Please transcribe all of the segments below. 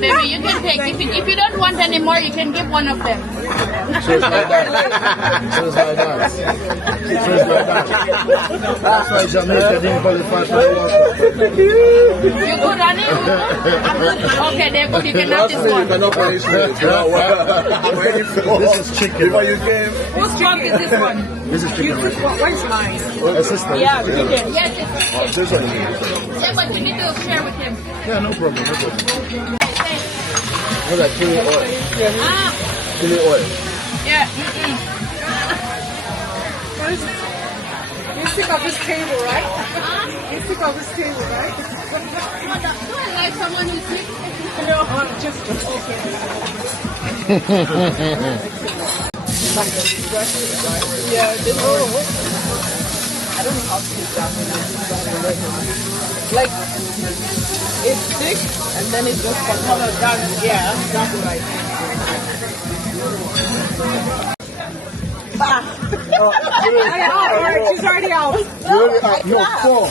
baby. You can take. If you don't want any more, you can give one of them. So it's like that. So it's like that. So it's like that. That's why Jamaica didn't qualify for the World Cup. You good, honey? Okay, they're good. You can have this one. This is chicken. Whose trunk is this one? This is chicken. Where's mine? Assistant. Yeah, chicken. Yes, it's This one. yeah, but you need to share with him. Yeah, no problem. No problem. What's that? Chili oil. Ah, Chili oil. yeah. You stick off this table, right? You stick off this table, right? Do I like someone who's sick? No, just okay. Yeah, this I don't know how to do that. Like, it's thick and then it just comes out. Yeah, that's what I think. Alright, she's already out. No, four.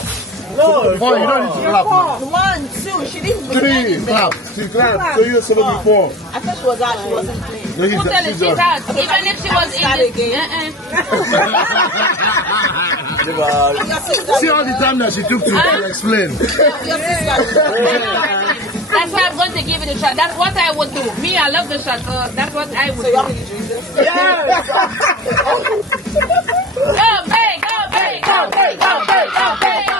Four, you don't need to clap. 1, 2, she didn't Three, clap. She clapped. So you're supposed to be four. I thought she was out, she wasn't playing. No, Who tell it she's out? Even if she was in See all the time that she took to explain. That's why I'm going to give it a shot. That's what I would do. Me, I love the shot. That's what I would do. Yes! Go, Bay, go, Bay, go, Bay, go, Bay, go, Bay.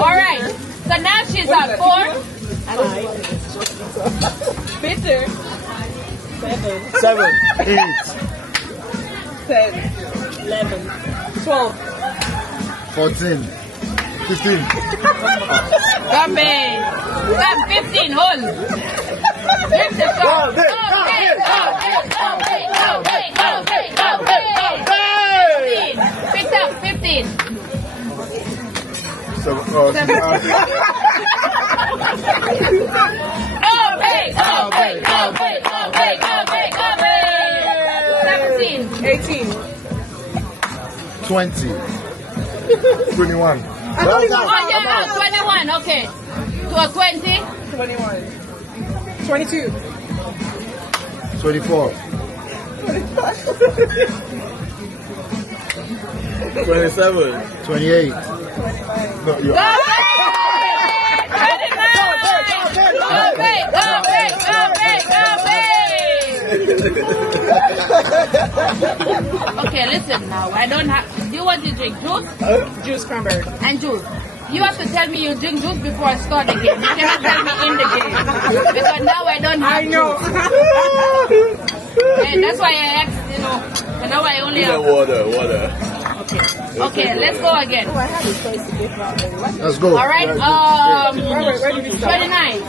All right. So now she's at 4. Bitter. 7, 8, 10, 11, 12. 14, 15. Come, Bay. Come, 15, hold. Lift the shot. Go, Bay, go, Bay, go, Bay, go, Bay, go, Bay, go, Bay. 15. Pick up, 15. So, Go, Bay, go, Bay, go, Bay, go, Bay, go, Bay, go, Bay. 17. 18. 20, 21. Oh, yeah, 21, okay. To a 20. 21. 22. 24. 27. 28. No, you're Go, Bay! 29! Go, Bay, go, Bay, go, Bay, go, Bay! Okay, listen now. I don't have. Do you want to drink juice? Juice cranberry. And juice. You have to tell me you drink juice before I start the game. You cannot tell me in the game. Because now I don't have know. And that's why I asked, you know. And now I only have Water. Okay, let's go again. Oh, I had a choice to get out. Let's go. All right, Where did you start? 29.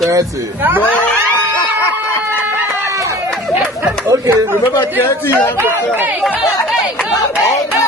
30. Okay, remember 30. Go, Bay, go, Bay, go, Bay, go,